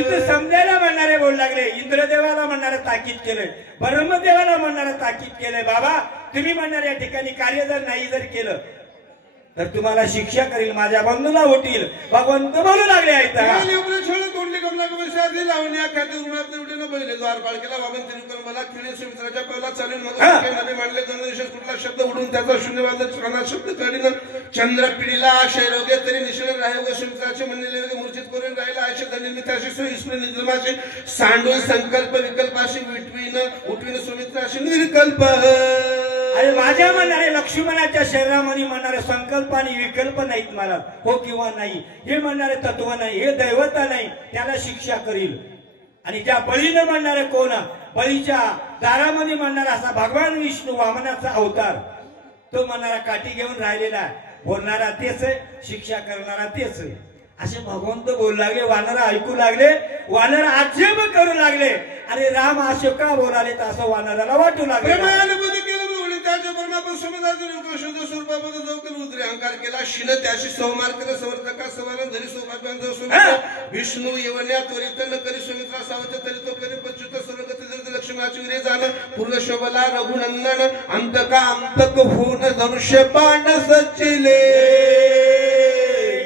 इथं समजायला म्हणणारे बोलू लागले. इंद्रदेवाला म्हणणारे ताकीद केलंय ब्रह्मदेवाला म्हणणारे ताकीद केलंय बाबा तुम्ही म्हणणार या ठिकाणी कार्य जर नाही जर केलं तर तुम्हाला शिक्षा करील माझ्या बंधूला उठील भगवंत बोलू लागले आहेत. सुमित्राच्या पहिला चालून नबी मांडले कुठला शब्द उडून त्याचा शून्यवाद शब्द काढीन चंद्र पिढीला शैरोग्य तरी निश्चय राहे सुमित्राचे म्हणले मूर्छित करून राहिला आयुष्य धनिर्मिताशी निर्माशी सांडून संकल्प विकल्पाशी उठवीन सुमित्राशी निर्कल्प. अरे माझ्या म्हणणारे लक्ष्मणाच्या शरीरामध्ये म्हणणारे संकल्प आणि विकल्प नाहीत मला हो किंवा नाही हे म्हणणारे तत्व नाही हे दैवता नाही त्याला शिक्षा करील. आणि ज्या बळीनं म्हणणारे कोण बळीच्या दारामध्ये म्हणणारा असा भगवान विष्णू वामनाचा अवतार तो म्हणणारा काठी घेऊन राहिलेला बोलणारा तेच आहे शिक्षा करणारा तेच आहे असे भगवंत बोलू लागले. वानरा ऐकू लागले वानर आक्षेप करू लागले. अरे राम असे का बोलाले तर असं वानराला वाटू लागले. त्याच्या परमात्मा समुद्राचे स्वरूपामध्ये जाऊ उद्रे अहंकार केला शिन त्याशी संहार केला समर्थका सवार धरी सौभाग्य विष्णू येवण्या त्वरित न करी सुमित्रा सावत तरी तो करी पच्युत सर्वगती लक्ष्मणाची विरे जाण पूर्ण शोभला रघुनंदन अंतका अंतक होऊन धनुष्य बाण सचिले.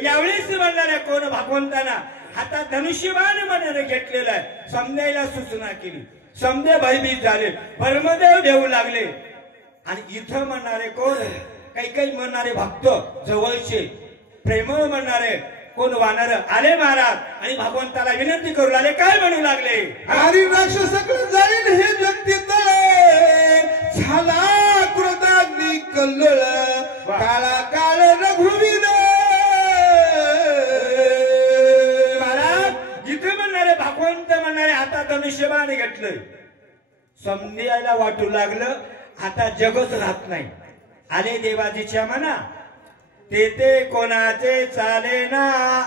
यावेळेस म्हणणाऱ्या कोण भगवंताना हातात धनुष्यबाण म्हणणारे घेतलेला आहे. समजायला सूचना केली. समजे भयभीत झाले ब्रह्मदेव देऊ लागले. आणि इथं म्हणणारे कोण काही म्हणणारे भक्त जवळचे प्रेमळ म्हणणारे कोण वानर आले महाराज आणि भगवंताला विनंती करू लागले. काय म्हणू लागले हरी राक्षस जाईल हे जगती तळे झाला क्रोधाग्नी कल्लोळ काळा काळ रघुवीर. महाराज जिथे म्हणणारे भगवंत म्हणणारे हातात धनुष्यबाण घेतलंय समजायला वाटू लागलं आता जगच राहत नाही. आले देवाजीच्या मना ते कोणाचे चाले ना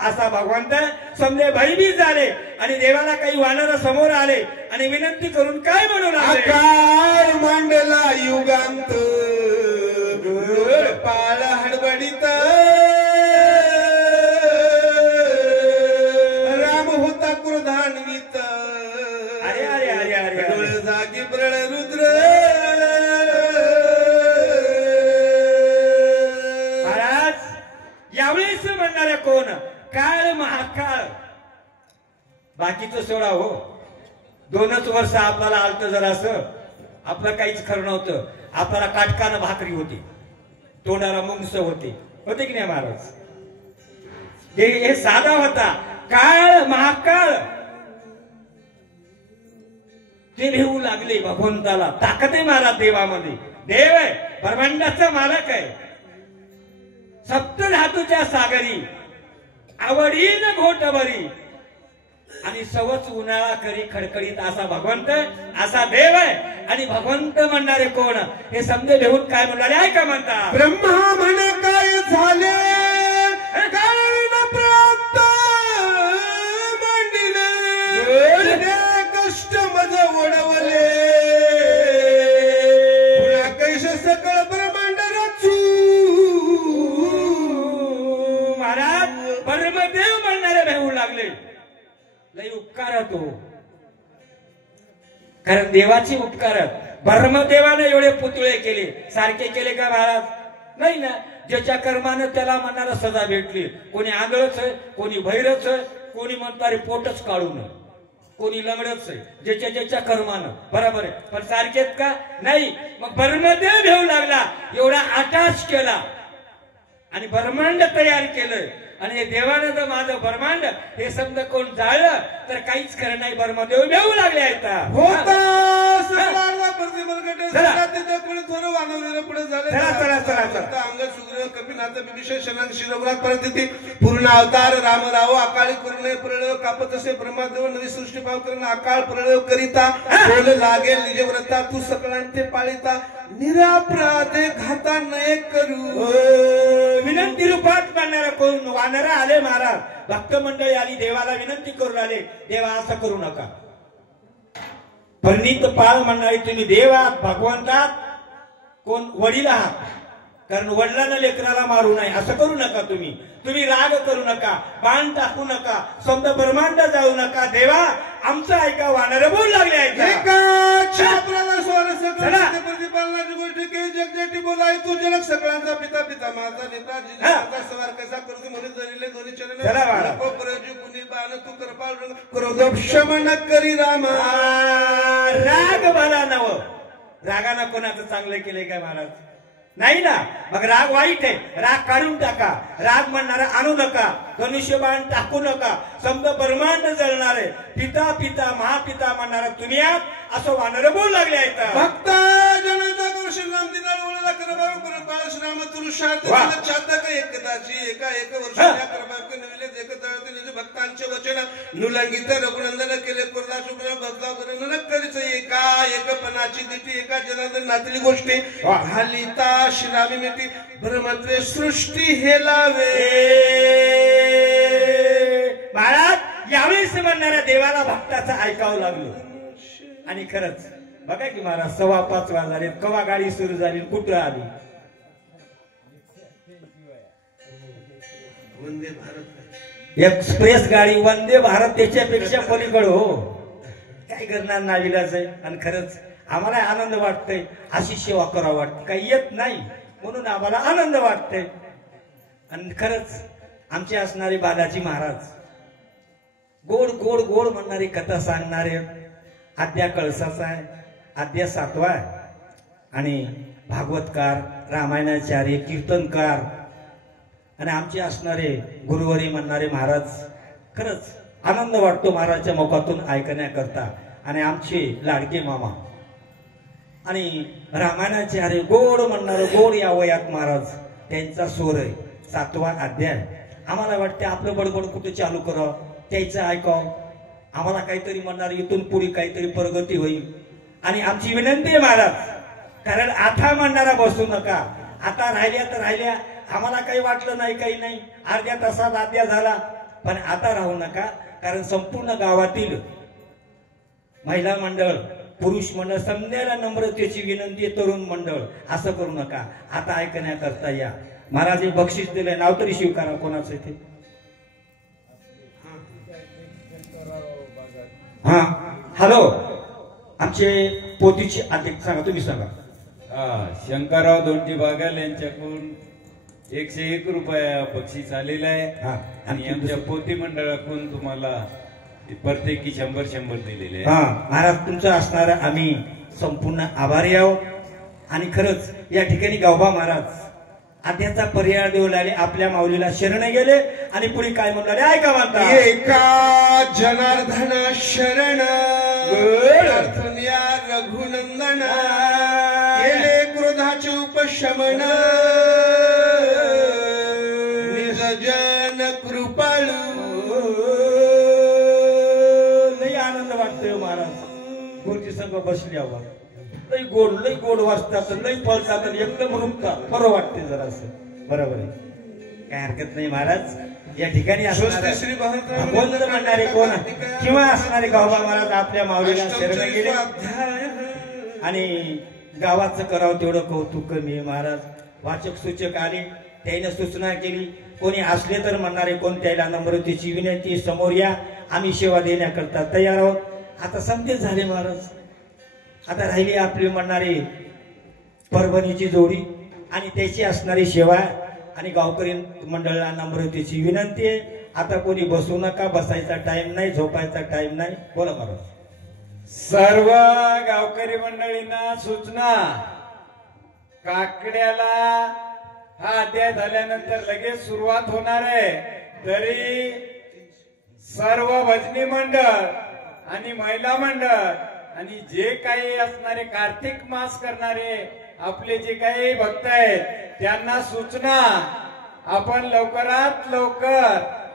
असा भगवंत समजे भयभीत झाले आणि देवाला काही वानर समोर आले आणि विनंती करून काय म्हणू लागले आकार मांडला युगांत पाळ हडबडीत राम होता क्रोधान्वित. अरे अरे अरे अरे डोळे जागी ब्रळ रुद्र यावेळेस म्हणणारे कोण काळ महाकाळ बाकीचं सोडा हो 2च वर्ष आपल्याला आलत जरा असं आपलं काहीच खरं नव्हतं. आपल्याला काटकानं भाकरी होती तोंडाला मुंगस होते की नाही महाराज? हे साधा होता, काळ महाकाळ ते भेऊ लागले भगवंताला. ताकद आहे महाराज देवामध्ये. देव आहे, ब्रह्मांडाचा मालक आहे. सप्त धातूच्या सागरी आवडीन घोटभरी आणि सवच उन्हाळा करी खडखडीत असा भगवंत, असा देव आहे. आणि भगवंत म्हणणारे कोण हे समजे घेऊन काय म्हणाले ऐका म्हणता. ब्रह्मा म्हणे काय झाले कारण प्राप्त मांडिले कष्ट मज ओढवले पुन्हा कैसे सकळ ब्रह्मांड रचू. महाराज परमदेव म्हणणारे भेऊ लागले. लई उपकार तो, कारण देवाचे उपकार. ब्रह्मदेवाने एवढे पुतळे केले, सारखे केले का महाराज? नाही ना. ज्याच्या कर्मानं त्याला म्हणणारा सजा भेटली. कोणी आंधळच आहे, कोणी भैरच आहे, कोणी म्हणणारे पोटच काढून, कोणी लंगडच आहे. ज्याच्या ज्याच्या कर्मानं. बरोबर आहे. पण सारखेच का? नाही. मग ब्रह्मदेव घेऊ लागला, एवढा आकाश केला आणि ब्रह्मांड तयार केलं. आणि देवानं जर माझं ब्रह्मांड हे समजा कोण जाळलं तर काहीच खरं नाही. ब्रह्मदेव घेऊ लागले आहेत. पूर्ण अवतार रामराव अकाळी करुणे प्रळय कापत असे ब्रह्मदेव नवी सृष्टी पाव करून अकाळ प्रळय करिता बोल लागेल निज व्रता तू सकळांचे पाळिता निरापराधे घाता नये करू. विनंती रूपात म्हणणारा कोण वानर आले महाराज. भक्त मंडळी आली, देवाला विनंती करून आले, देवा असं करू नका. परिणित पाळ म्हणणारी तुम्ही देव आहात, भगवंतात कोण वडील आहात. कारण वडिलांना लेकराला मारू नये असं करू नका. तुम्ही राग करू नका, बाण टाकू नका, समजा ब्रह्मांड जाऊ नका. देवा आमचं ऐका. वानर बोलू लागले जगजेटी बोलाय तू जनक सकळांचा पिता पिता माझा नेता जिजाचा सवार कसा करतो म्हणून जरिले दोन्ही चरण कुणी बाण तू कृपाळ क्रोध क्षमन करी रामा. राग मला नव. रागानं कोणाचं चांगलं केलंय काय महाराज? नाही ना. मग राग वाईट आहे, राग काढून टाका. राग म्हणणारा आणू नका, धनुष्यबाण टाकू नका. समजा ब्रह्मांड जळणार आहे. पिता पिता महापिता म्हणणारा तुम्ही आहात असं वानर बोलू लागले आहेत. भक्त जनाचा श्रीराम दिनाळ ओळला करबाव कर बाळ श्रीराम तुरुषार्थ चातक एकदाची एका एक वर्ष करबाव नविले एक तळते निज भक्तांचे वचन नुलंगित रघुनंदन केले कुर्ला शुक्र भक्ता न करीच एका एकपणाची दिटी एका जनार्दन नातली गोष्टी घालिता श्रीरामी मिठी ब्रह्मत्वे सृष्टी हे लावे. महाराज यावेळेस म्हणणाऱ्या देवाला भक्ताचं ऐकावं लागलं. आणि खरंच बघा की महाराज 5:15 वाजले, कवा गाडी सुरू झाली, कुठं आली. वंदे भारत एक्सप्रेस गाडी, वंदे भारत त्याच्यापेक्षा पलीकडे हो. काय करणार नाविलाच आहे. आणि खरंच आम्हाला आनंद वाटतोय. अशी सेवा करावं वाटते, काही येत नाही म्हणून आम्हाला आनंद वाटतोय. आणि खरंच आमचे असणारे बालाजी महाराज गोड गोड गोड म्हणणारी कथा सांगणारे. आद्या कळसाचा आहे, आद्या 7वा आहे. आणि भागवतकार, रामायणाचार्य, कीर्तनकार आणि आमचे असणारे गुरुवारी म्हणणारे महाराज. खरंच आनंद वाटतो महाराजच्या मुखातून ऐकण्याकरता. आणि आमचे लाडके मामा आणि रामायणाचार्य गोड म्हणणारे गोड या वयात महाराज त्यांचा स्वर आहे. 7वा अध्याय. आम्हाला वाटते आपलं बडबड कुठे चालू करावं, त्याचं ऐकावं. आम्हाला काहीतरी म्हणणार, इथून पुढे काहीतरी प्रगती होईल. आणि आमची विनंती आहे महाराज, कारण आता म्हणणारा बसू नका. आता राहिल्या तर राहिल्या, आम्हाला काही वाटलं नाही, काही नाही, अर्ध्या तासात अध्याय झाला. पण आता राहू नका, कारण संपूर्ण गावातील महिला मंडळ, पुरुष मंडळ, समजायला नम्रतेची विनंती आहे. तरुण मंडळ असं करू नका. आता ऐकण्याकरता या. महाराज बक्षीस दिलंय, नाव तरी स्वीकारा. कोणाचं इथे? हा हॅलो, आमचे पोतीचे अध्यक्ष सांगा, तुम्ही सांगा. शंकरराव दोंडी बागाल यांच्याकडून 101 रुपया बक्षीस आलेलं आहे. आणि आमच्या पोती मंडळाकडून तुम्हाला प्रत्येकी 100 दिलेले आहे. महाराज तुमचं असणार आम्ही संपूर्ण आभारी आहोत. आणि खरंच या ठिकाणी गावबा महाराज आत्याचा पर्याय देऊ लागले, आपल्या माऊलीला शरण गेले आणि पुढे काय म्हणले ऐका म्हणता, एका जनार्दन शरण प्रार्थनिया रघुनंदन केले क्रोधाचे उपशमन निज जन कृपाळू. लई आनंद वाटतोय महाराज. गुरुजी संघ बसल्यावर लई गोड वाचतात, लई पळतात आणि एकदम रुपतात. बरं वाटते जरा असं. बरोबर आहे, काय हरकत नाही महाराज. या ठिकाणी बोलत म्हणणारे कोण किंवा असणारे गावबा महाराज आपल्या माऊलीला शरण गेले आणि गावाचं करावं तेवढं कौतुक कमी आहे महाराज. वाचक सूचक आले, त्याने सूचना केली, कोणी असले तर म्हणणारे कोण त्याला नम्रतेची विनंती, समोर या, आम्ही सेवा देण्याकरता तयार आहोत. आता समजेच झाले महाराज. आता राहिली आपली म्हणणारी परभणीची जोडी आणि त्याची असणारी सेवा आणि गावकरी मंडळाला नम्रतेची विनंती आहे. आता कोणी बसू नका, बसायचा टाइम नाही, झोपायचा टाइम नाही. बोला महाराज. सर्व गावकरी मंडळींना सूचना, काकड्याला हा अध्याय झाल्यानंतर लगेच सुरुवात होणार आहे. तरी सर्व भजनी मंडळ आणि महिला मंडळ आणि जे काही असणारे कार्तिक मास करणारे आपले जे काही भक्त आहेत त्यांना सूचना, आपण लवकरात लवकर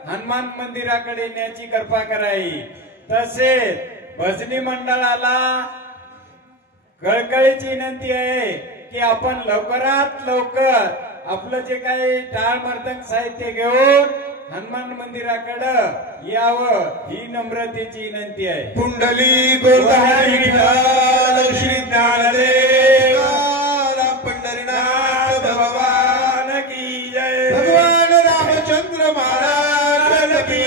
हनुमान मंदिराकडे येण्याची कृपा करावी. तसेच भजनी मंडळाला कळकळीची विनंती आहे की आपण लवकरात लवकर आपलं जे काही टाळ मर्दक साहित्य घेऊन हनुमान मंदिराकडे यावं ही नम्रतेची विनंती आहे. पुंडली गोरधारी विठ्ठल श्री ज्ञानदेव पंढरीनाथ भगवान की जय. भगवान रामचंद्र महाराज की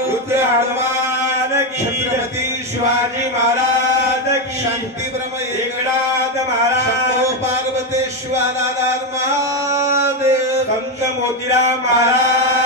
रुद्र हनुमान की, छत्रपती शिवाजी महाराज की, शांती ब्रह्म एकनाथ महाराज, पार्वतेश्वर महादेव, संत मोतीराम महाराज